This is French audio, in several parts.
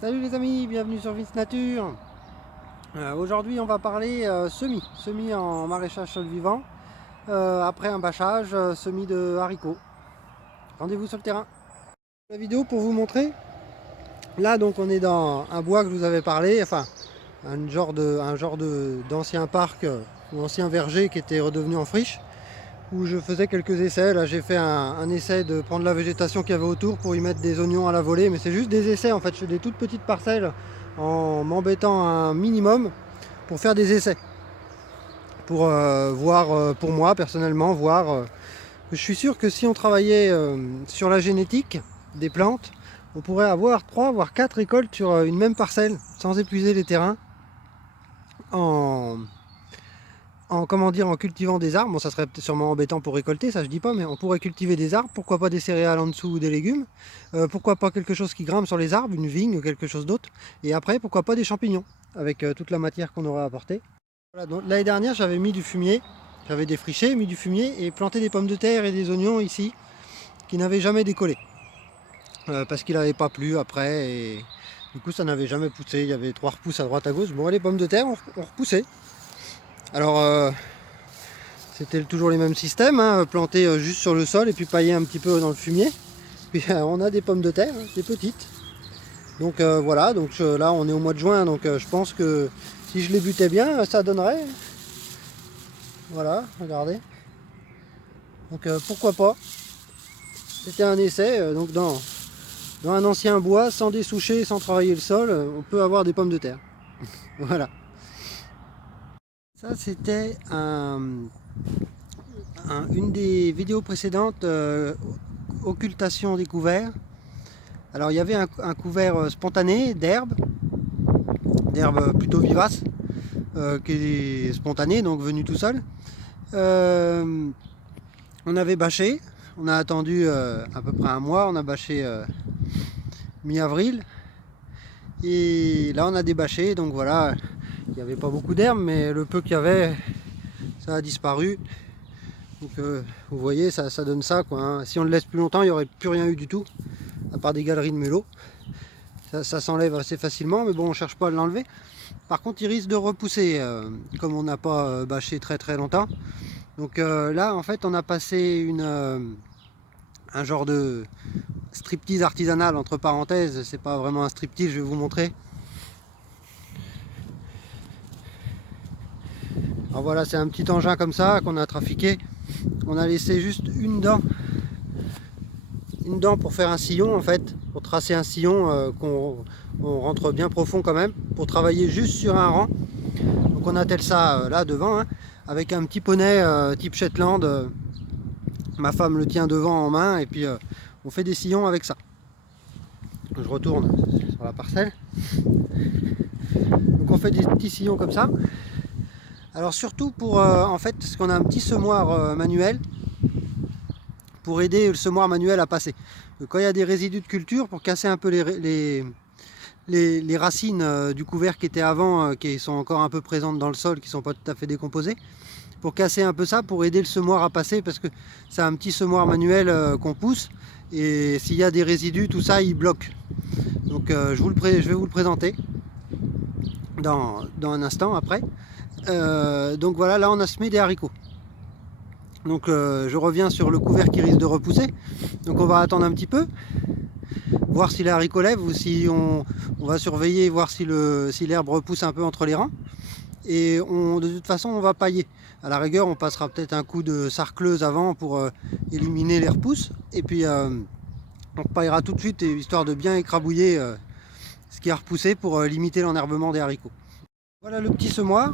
Salut les amis, bienvenue sur Vince Nature. Aujourd'hui on va parler semis en maraîchage sol vivant, après un bâchage, semis de haricots. Rendez-vous sur le terrain. La vidéo pour vous montrer, là donc on est dans un bois que je vous avais parlé, enfin d'ancien parc ou ancien verger qui était redevenu en friche, où je faisais quelques essais. Là j'ai fait un essai de prendre la végétation qu'il y avait autour pour y mettre des oignons à la volée, mais c'est juste des essais en fait, je fais des toutes petites parcelles en m'embêtant un minimum pour faire des essais, pour voir, pour moi personnellement, voir. Je suis sûr que si on travaillait sur la génétique des plantes, on pourrait avoir 3 voire 4 récoltes sur une même parcelle, sans épuiser les terrains, en, en cultivant des arbres. Bon, ça serait sûrement embêtant pour récolter, ça je dis pas, mais on pourrait cultiver des arbres, pourquoi pas des céréales en dessous ou des légumes, pourquoi pas quelque chose qui grimpe sur les arbres, une vigne ou quelque chose d'autre, et après pourquoi pas des champignons, avec toute la matière qu'on aurait apportée. Voilà, donc l'année dernière j'avais mis du fumier, j'avais défriché, mis du fumier et planté des pommes de terre et des oignons ici qui n'avaient jamais décollé parce qu'il n'avait pas plu après et du coup ça n'avait jamais poussé. Il y avait 3 repousses à droite à gauche. Bon, les pommes de terre ont repoussé. Alors c'était toujours les mêmes systèmes, hein, planter juste sur le sol et puis pailler un petit peu dans le fumier. Puis on a des pommes de terre, hein, des petites. Donc voilà, donc là on est au mois de juin, donc je pense que si je les butais bien, ça donnerait. Voilà, regardez. Donc pourquoi pas. C'était un essai, donc dans un ancien bois, sans dessoucher, sans travailler le sol, on peut avoir des pommes de terre. Voilà. Ça c'était une des vidéos précédentes, occultation des couverts. Alors il y avait un couvert spontané d'herbes plutôt vivaces, qui est spontané, donc venu tout seul. On avait bâché, on a attendu à peu près un mois, on a bâché mi-avril. Et là on a débâché, donc voilà, il n'y avait pas beaucoup d'herbes, mais le peu qu'il y avait, ça a disparu. Donc vous voyez, ça donne ça, quoi, hein. Si on le laisse plus longtemps, il n'y aurait plus rien eu du tout, à part des galeries de mélos. Ça s'enlève assez facilement, mais bon, on ne cherche pas à l'enlever. Par contre, il risque de repousser, comme on n'a pas bâché très très longtemps. Donc là, en fait, on a passé un genre de striptease artisanal, entre parenthèses. C'est pas vraiment un striptease, je vais vous montrer. Alors voilà, c'est un petit engin comme ça qu'on a trafiqué. On a laissé juste une dent pour faire un sillon, en fait, pour tracer un sillon qu'on rentre bien profond quand même, pour travailler juste sur un rang. Donc on attelle ça là devant, hein, avec un petit poney type Shetland. Ma femme le tient devant en main et puis on fait des sillons avec ça. Je retourne sur la parcelle. Donc on fait des petits sillons comme ça. Alors surtout pour en fait, parce qu'on a un petit semoir manuel pour aider le semoir manuel à passer. Donc, quand il y a des résidus de culture, pour casser un peu les racines du couvert qui étaient avant, qui sont encore un peu présentes dans le sol, qui ne sont pas tout à fait décomposées, pour casser un peu ça, pour aider le semoir à passer, parce que c'est un petit semoir manuel qu'on pousse, et s'il y a des résidus, tout ça, il bloque. Donc je vais vous le présenter dans un instant après. Donc voilà, là on a semé des haricots. Donc je reviens sur le couvert qui risque de repousser. Donc on va attendre un petit peu, voir si les haricots lèvent ou si on va surveiller, voir si l'herbe repousse un peu entre les rangs. Et de toute façon on va pailler. À la rigueur on passera peut-être un coup de sarcleuse avant pour éliminer les repousses. Et puis on paillera tout de suite, histoire de bien écrabouiller ce qui a repoussé pour limiter l'enherbement des haricots. Voilà le petit semoir.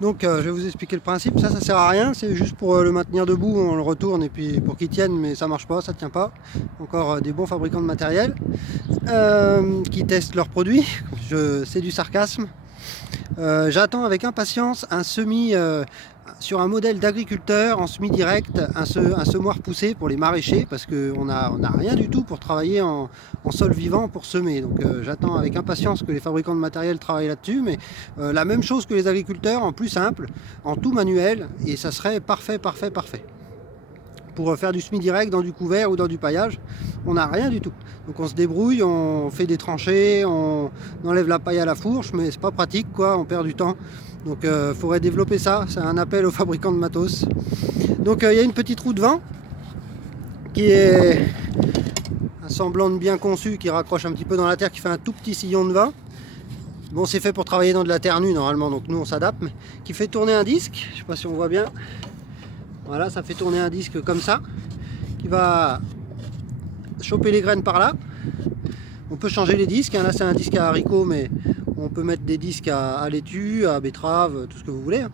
Donc je vais vous expliquer le principe. Ça sert à rien, c'est juste pour le maintenir debout. On le retourne et puis pour qu'il tienne, mais ça marche pas, ça tient pas. Encore des bons fabricants de matériel qui testent leurs produits. C'est du sarcasme. J'attends avec impatience un semis sur un modèle d'agriculteur en semi-direct, un semoir poussé pour les maraîchers, parce qu'on n'a rien du tout pour travailler en sol vivant pour semer. Donc j'attends avec impatience que les fabricants de matériel travaillent là-dessus, mais la même chose que les agriculteurs, en plus simple, en tout manuel, et ça serait parfait, parfait, parfait. pour faire du semis direct dans du couvert ou dans du paillage, on n'a rien du tout. Donc on se débrouille, on fait des tranchées, on enlève la paille à la fourche, mais c'est pas pratique quoi, on perd du temps. Donc il faudrait développer ça, c'est un appel aux fabricants de matos. Donc il y a une petite roue de vent qui est un semblant de bien conçu, qui raccroche un petit peu dans la terre, qui fait un tout petit sillon de vent. Bon, c'est fait pour travailler dans de la terre nue normalement, donc nous on s'adapte, mais qui fait tourner un disque, je sais pas si on voit bien. Voilà, ça fait tourner un disque comme ça, qui va choper les graines par là. On peut changer les disques, là c'est un disque à haricots, mais on peut mettre des disques à laitue, à betterave, tout ce que vous voulez.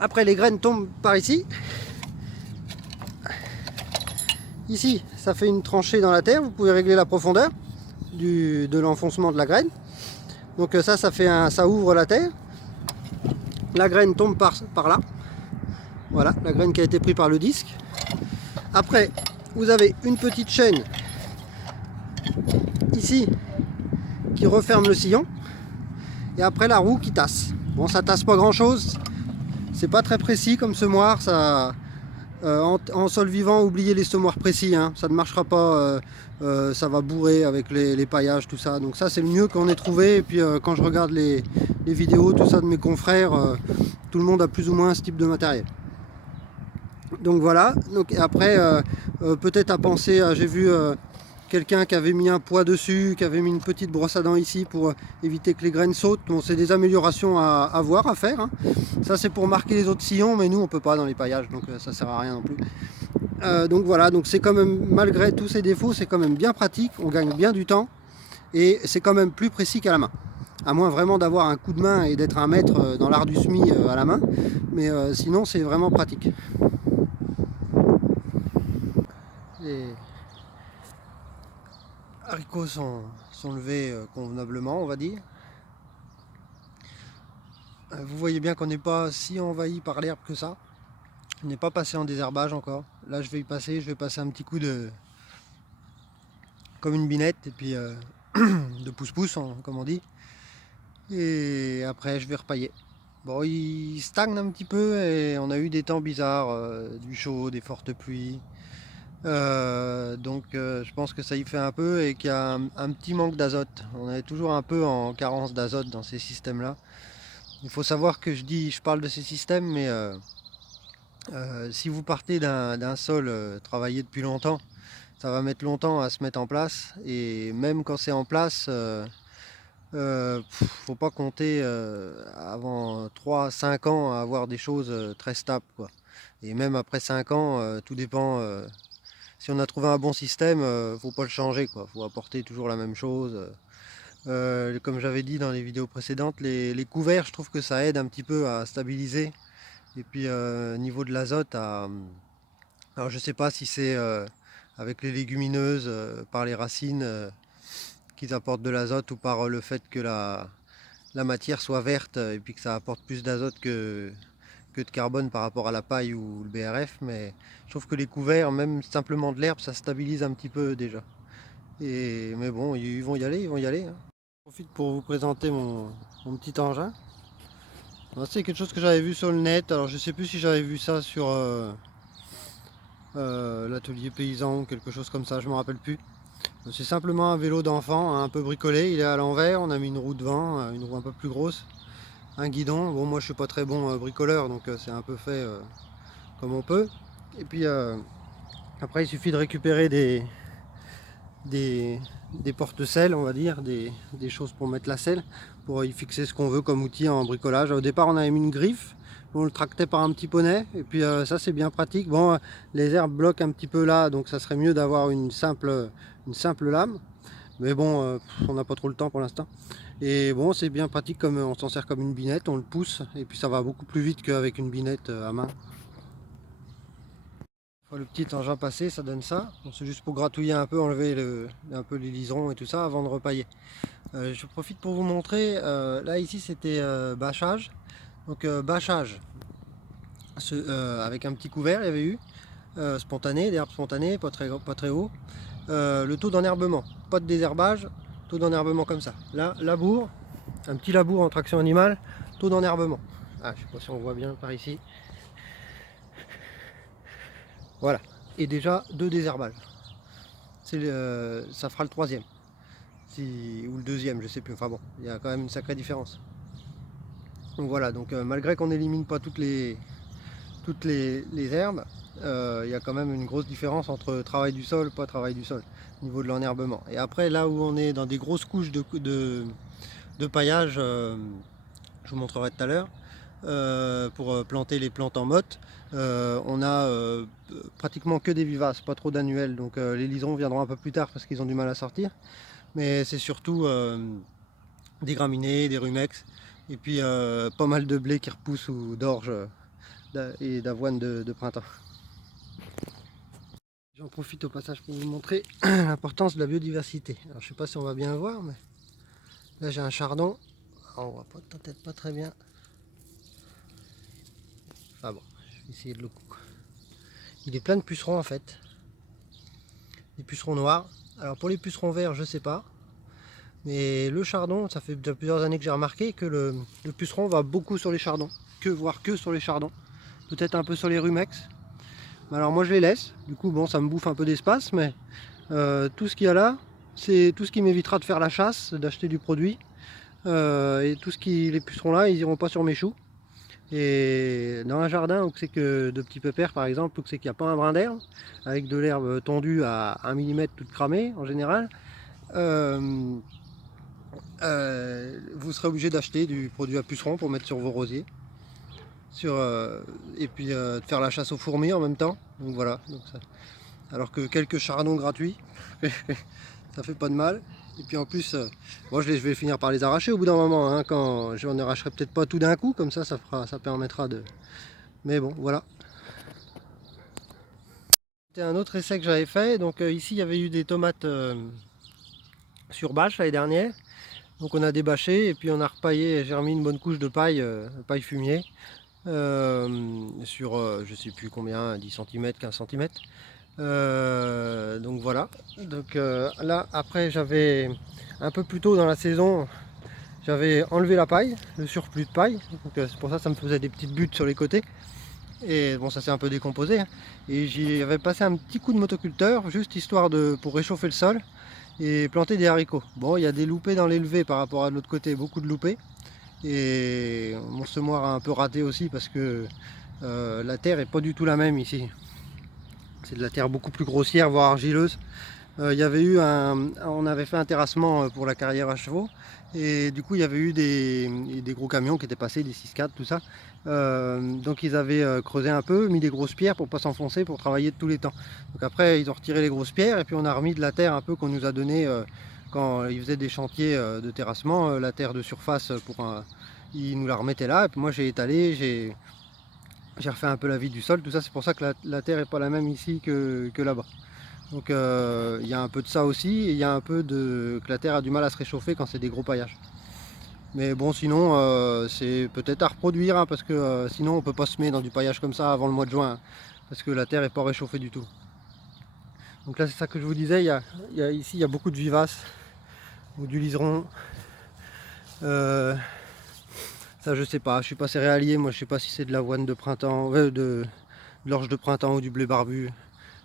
Après les graines tombent par ici. Ici, ça fait une tranchée dans la terre, vous pouvez régler la profondeur de l'enfoncement de la graine. Donc ça ouvre la terre. La graine tombe par là. Voilà, la graine qui a été prise par le disque. Après, vous avez une petite chaîne ici qui referme le sillon. Et après la roue qui tasse. Bon, ça tasse pas grand chose. C'est pas très précis comme semoir. Ça, en sol vivant, oubliez les semoirs précis. Hein, ça ne marchera pas. Ça va bourrer avec les paillages, tout ça. Donc ça, c'est le mieux qu'on ait trouvé. Et puis quand je regarde les vidéos, tout ça de mes confrères, tout le monde a plus ou moins ce type de matériel. Donc voilà, donc après peut-être à penser, j'ai vu quelqu'un qui avait mis un poids dessus, qui avait mis une petite brosse à dents ici pour éviter que les graines sautent. Bon, c'est des améliorations à voir, à faire. Hein. Ça c'est pour marquer les autres sillons, mais nous on peut pas dans les paillages, donc ça sert à rien non plus. Donc voilà, donc c'est quand même, malgré tous ces défauts, c'est quand même bien pratique, on gagne bien du temps et c'est quand même plus précis qu'à la main. À moins vraiment d'avoir un coup de main et d'être un maître dans l'art du semis à la main, mais sinon c'est vraiment pratique. Les haricots sont levés convenablement, on va dire. Vous voyez bien qu'on n'est pas si envahi par l'herbe que ça. On n'est pas passé en désherbage encore. Là je vais y passer, je vais passer un petit coup de comme une binette et puis de pouce-pouce comme on dit. Et après je vais repailler. Bon, il stagne un petit peu et on a eu des temps bizarres, du chaud, des fortes pluies. Donc je pense que ça y fait un peu et qu'il y a un petit manque d'azote. On est toujours un peu en carence d'azote dans ces systèmes là. Il faut savoir que je parle de ces systèmes, mais si vous partez d'un sol travaillé depuis longtemps, ça va mettre longtemps à se mettre en place. Et même quand c'est en place, faut pas compter avant 3-5 ans à avoir des choses très stables, quoi. Et même après 5 ans, tout dépend. Si on a trouvé un bon système, faut pas le changer, quoi. Faut apporter toujours la même chose. Comme j'avais dit dans les vidéos précédentes, les couverts, je trouve que ça aide un petit peu à stabiliser. Et puis niveau de l'azote, alors je sais pas si c'est avec les légumineuses, par les racines qu'ils apportent de l'azote ou par le fait que la matière soit verte et puis que ça apporte plus d'azote que de carbone par rapport à la paille ou le BRF, mais je trouve que les couverts, même simplement de l'herbe, ça stabilise un petit peu déjà. Mais bon, ils vont y aller, hein. Je profite pour vous présenter mon petit engin. C'est quelque chose que j'avais vu sur le net, alors je sais plus si j'avais vu ça sur l'atelier paysan ou quelque chose comme ça, je me rappelle plus. C'est simplement un vélo d'enfant, un peu bricolé, il est à l'envers, on a mis une roue devant, une roue un peu plus grosse. Un guidon, bon moi je suis pas très bon bricoleur donc c'est un peu fait comme on peut. Et puis après il suffit de récupérer des porte-selles, on va dire, des choses pour mettre la selle, pour y fixer ce qu'on veut comme outil en bricolage. Au départ on avait mis une griffe, on le tractait par un petit poney et puis ça c'est bien pratique. Bon les herbes bloquent un petit peu là donc ça serait mieux d'avoir une simple lame. Mais bon, on n'a pas trop le temps pour l'instant. Et bon, c'est bien pratique, comme on s'en sert comme une binette, on le pousse et puis ça va beaucoup plus vite qu'avec une binette à main. Le petit engin passé, ça donne ça. Bon, c'est juste pour gratouiller un peu, enlever un peu les liserons et tout ça avant de repailler. Je profite pour vous montrer, là ici c'était bâchage. Donc bâchage avec un petit couvert, il y avait eu spontané, l'herbe spontanée, pas très haut. Le taux d'enherbement, pas de désherbage, taux d'enherbement comme ça. Là, labour, un petit labour en traction animale, taux d'enherbement. Ah, je sais pas si on voit bien par ici. Voilà. Et déjà 2 désherbages. Ça fera le 3e. Ou le 2e, je sais plus. Enfin bon, il y a quand même une sacrée différence. Donc voilà, donc malgré qu'on n'élimine pas toutes les herbes, il y a quand même une grosse différence entre travail du sol, pas travail du sol, au niveau de l'enherbement. Et après, là où on est dans des grosses couches de paillage, je vous montrerai tout à l'heure, pour planter les plantes en motte, on a pratiquement que des vivaces, pas trop d'annuels, donc les liserons viendront un peu plus tard parce qu'ils ont du mal à sortir, mais c'est surtout des graminées, des rumex, et puis pas mal de blé qui repousse ou d'orge et d'avoine de printemps. J'en profite au passage pour vous montrer l'importance de la biodiversité. Alors je sais pas si on va bien voir, mais là j'ai un chardon. Alors, on voit peut-être pas très bien. Enfin bon, je vais essayer de le couper. Il est plein de pucerons en fait. Des pucerons noirs. Alors pour les pucerons verts, je sais pas. Mais le chardon, ça fait déjà plusieurs années que j'ai remarqué que le puceron va beaucoup sur les chardons. Voire que sur les chardons. Peut-être un peu sur les rumex. Alors moi je les laisse. Du coup bon, ça me bouffe un peu d'espace, mais tout ce qu'il y a là, c'est tout ce qui m'évitera de faire la chasse, d'acheter du produit. Et les pucerons là, ils iront pas sur mes choux. Et dans un jardin où c'est que de petits pépères par exemple, où c'est qu'il n'y a pas un brin d'herbe, avec de l'herbe tondue à 1 mm toute cramée en général, vous serez obligé d'acheter du produit à pucerons pour mettre sur vos rosiers. Et puis de faire la chasse aux fourmis en même temps. Donc voilà. Alors que quelques chardons gratuits, ça fait pas de mal. Et puis en plus, moi je vais finir par les arracher au bout d'un moment, hein, quand j'en arracherai peut-être pas tout d'un coup, comme ça permettra de. Mais bon, voilà. C'était un autre essai que j'avais fait. Donc ici il y avait eu des tomates sur bâche l'année dernière. Donc on a débâché et puis on a repaillé. J'ai remis une bonne couche de paille, paille fumier, sur je sais plus combien, 10 cm, 15 cm. Donc voilà. Donc là après j'avais un peu plus tôt dans la saison, j'avais enlevé la paille, le surplus de paille. Donc c'est pour ça que ça me faisait des petites buttes sur les côtés. Et bon, ça s'est un peu décomposé, hein. Et j'y avais passé un petit coup de motoculteur, juste histoire pour réchauffer le sol et planter des haricots. Bon, il y a des loupés dans l'élevé par rapport à l'autre côté, beaucoup de loupés. Et mon semoir a un peu raté aussi parce que la terre est pas du tout la même ici. C'est de la terre beaucoup plus grossière, voire argileuse. Il y avait eu on avait fait un terrassement pour la carrière à chevaux. Et du coup, il y avait eu des gros camions qui étaient passés, des 6x4, tout ça. Donc ils avaient creusé un peu, mis des grosses pierres pour pas s'enfoncer, pour travailler de tous les temps. Donc après, ils ont retiré les grosses pierres et puis on a remis de la terre un peu qu'on nous a donné quand ils faisaient des chantiers de terrassement, la terre de surface ils nous la remettaient là. Et puis moi j'ai étalé, j'ai refait un peu la vie du sol, tout ça. C'est pour ça que la terre est pas la même ici que là-bas. Donc il y a un peu de ça aussi, et il y a un peu que la terre a du mal à se réchauffer quand c'est des gros paillages. Mais bon, sinon c'est peut-être à reproduire, hein, parce que sinon on peut pas semer dans du paillage comme ça avant le mois de juin, hein, parce que la terre est pas réchauffée du tout. Donc là c'est ça que je vous disais, ici il y a beaucoup de vivaces ou du liseron. Ça je sais pas, je suis pas céréalier, moi je sais pas si c'est de l'avoine de printemps, de l'orge de printemps ou du blé barbu.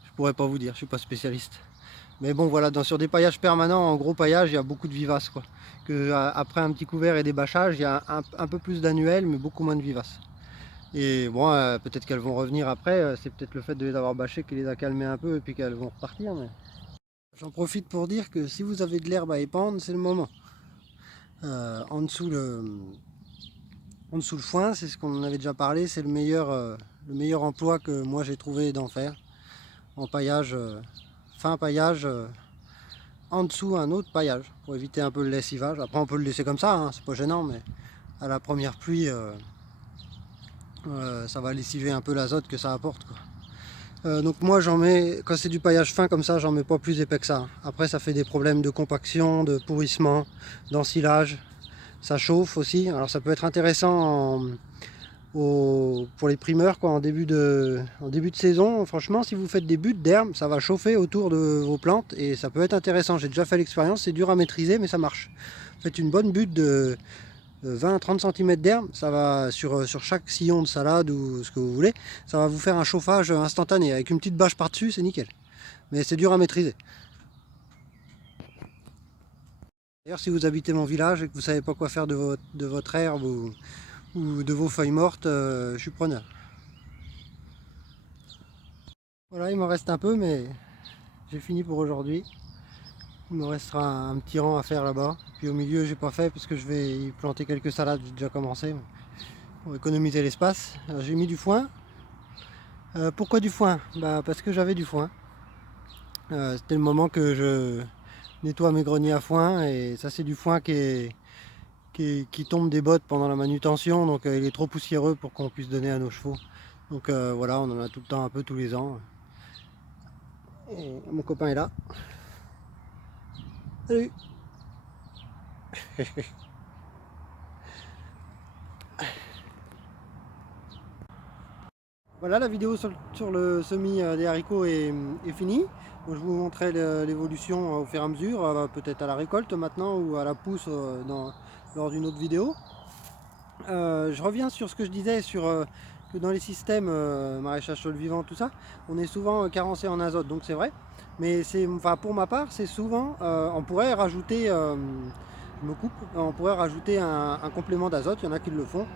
Je pourrais pas vous dire, je suis pas spécialiste. Mais bon voilà, sur des paillages permanents, en gros paillage, il y a beaucoup de vivaces, quoi. Après un petit couvert et des bâchages, il y a un peu plus d'annuels, mais beaucoup moins de vivaces. Et bon, peut-être qu'elles vont revenir après, c'est peut-être le fait de les avoir bâchées qui les a calmées un peu et puis qu'elles vont repartir. Mais j'en profite pour dire que si vous avez de l'herbe à épandre, c'est le moment. En dessous le foin, c'est ce qu'on en avait déjà parlé, c'est le meilleur emploi que moi j'ai trouvé d'en faire. En paillage, fin paillage, en dessous un autre paillage, pour éviter un peu le lessivage. Après on peut le laisser comme ça, hein, c'est pas gênant, mais à la première pluie, ça va lessiver un peu l'azote que ça apporte, quoi. Donc moi j'en mets, quand c'est du paillage fin comme ça, j'en mets pas plus épais que ça. Après ça fait des problèmes de compaction, de pourrissement, d'ensilage. Ça chauffe aussi, alors ça peut être intéressant pour les primeurs, quoi, en début de saison. Franchement, si vous faites des buttes d'herbe, ça va chauffer autour de vos plantes et ça peut être intéressant. J'ai déjà fait l'expérience, c'est dur à maîtriser mais ça marche. Faites une bonne butte 20-30 cm d'herbe, ça va sur chaque sillon de salade ou ce que vous voulez, ça va vous faire un chauffage instantané. Avec une petite bâche par-dessus, c'est nickel. Mais c'est dur à maîtriser. D'ailleurs, si vous habitez mon village et que vous ne savez pas quoi faire de votre herbe ou de vos feuilles mortes, je suis preneur. Voilà, il m'en reste un peu, mais j'ai fini pour aujourd'hui. Il me restera un petit rang à faire là-bas. Puis au milieu, j'ai pas fait parce que je vais y planter quelques salades, j'ai déjà commencé. Pour économiser l'espace. J'ai mis du foin. Pourquoi du foin? Parce que j'avais du foin. C'était le moment que je nettoie mes greniers à foin. Et ça, c'est du foin qui tombe des bottes pendant la manutention. Donc il est trop poussiéreux pour qu'on puisse donner à nos chevaux. Donc voilà, on en a tout le temps un peu tous les ans. Et mon copain est là. Salut. Voilà, la vidéo sur le semis des haricots est finie. Donc, je vous montrerai l'évolution au fur et à mesure, peut-être à la récolte maintenant ou à la pousse lors d'une autre vidéo. Je reviens sur ce que je disais que dans les systèmes maraîchage sol vivant, tout ça, on est souvent carencé en azote, donc c'est vrai. Mais enfin, pour ma part, c'est souvent, on pourrait rajouter, je me coupe, on pourrait rajouter un complément d'azote, il y en a qui le font.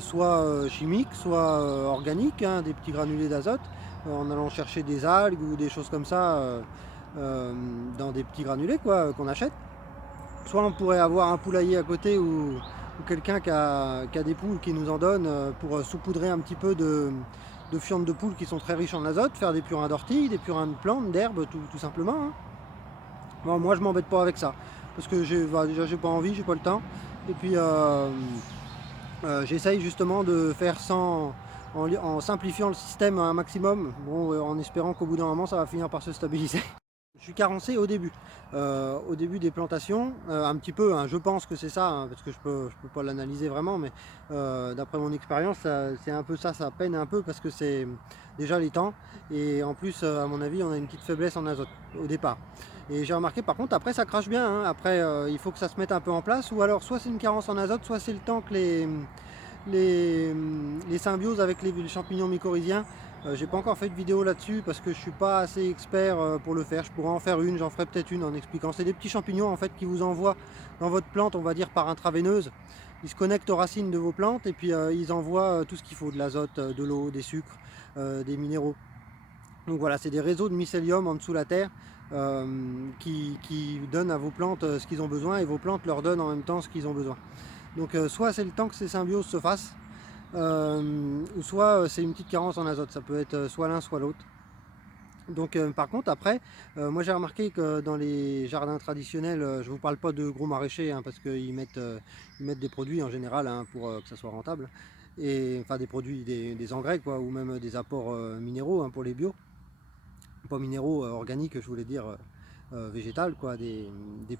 Soit chimique, soit organique, hein, des petits granulés d'azote, en allant chercher des algues ou des choses comme ça dans des petits granulés qu'on achète. Soit on pourrait avoir un poulailler à côté ou quelqu'un qui a des poules qui nous en donne pour saupoudrer un petit peu de fientes de poules qui sont très riches en azote, faire des purins d'ortie, des purins de plantes, d'herbes, tout simplement. Hein. Bon, moi je m'embête pas avec ça, parce que déjà j'ai pas envie, j'ai pas le temps. Et puis j'essaye justement de faire en simplifiant le système un maximum, bon, en espérant qu'au bout d'un moment ça va finir par se stabiliser. Je suis carencé au début des plantations, un petit peu, hein, je pense que c'est ça, hein, parce que je peux pas l'analyser vraiment, mais d'après mon expérience, c'est un peu ça, ça peine un peu parce que c'est déjà les temps, et en plus, à mon avis, on a une petite faiblesse en azote au départ. Et j'ai remarqué par contre, après ça crache bien, hein, après il faut que ça se mette un peu en place, ou alors soit c'est une carence en azote, soit c'est le temps que les symbioses avec les champignons mycorhiziens. J'ai pas encore fait de vidéo là-dessus parce que je suis pas assez expert pour le faire. Je pourrais en faire une, j'en ferai peut-être une en expliquant. C'est des petits champignons en fait qui vous envoient dans votre plante, on va dire par intraveineuse. Ils se connectent aux racines de vos plantes et puis ils envoient tout ce qu'il faut, de l'azote, de l'eau, des sucres, des minéraux. Donc voilà, c'est des réseaux de mycélium en dessous de la terre qui donnent à vos plantes ce qu'ils ont besoin, et vos plantes leur donnent en même temps ce qu'ils ont besoin. Donc soit c'est le temps que ces symbioses se fassent, ou soit c'est une petite carence en azote, ça peut être soit l'un soit l'autre. Donc par contre après, moi j'ai remarqué que dans les jardins traditionnels, je ne vous parle pas de gros maraîchers, hein, parce qu'ils mettent des produits en général, hein, pour que ça soit rentable, et enfin des produits, des engrais quoi, ou même des apports minéraux, hein, pour les bio, pas minéraux organiques, je voulais dire végétal quoi, des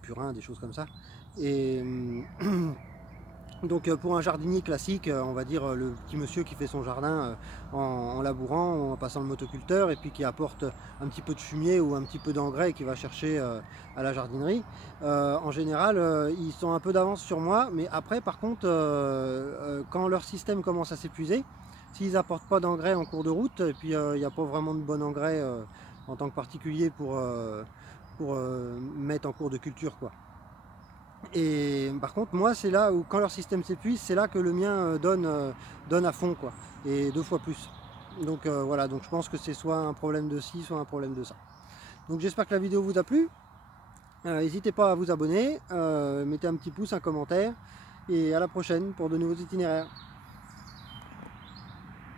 purins, des choses comme ça. Et donc pour un jardinier classique, on va dire le petit monsieur qui fait son jardin en labourant, en passant le motoculteur, et puis qui apporte un petit peu de fumier ou un petit peu d'engrais qu'il va chercher à la jardinerie, en général ils sont un peu d'avance sur moi. Mais après par contre, quand leur système commence à s'épuiser, s'ils n'apportent pas d'engrais en cours de route, et puis il n'y a pas vraiment de bon engrais en tant que particulier pour mettre en cours de culture quoi. Et par contre moi c'est là où, quand leur système s'épuise, c'est là que le mien donne à fond quoi, et 2 fois plus. Donc voilà, donc je pense que c'est soit un problème de ci, soit un problème de ça. Donc j'espère que la vidéo vous a plu. N'hésitez pas à vous abonner, mettez un petit pouce, un commentaire, et à la prochaine pour de nouveaux itinéraires.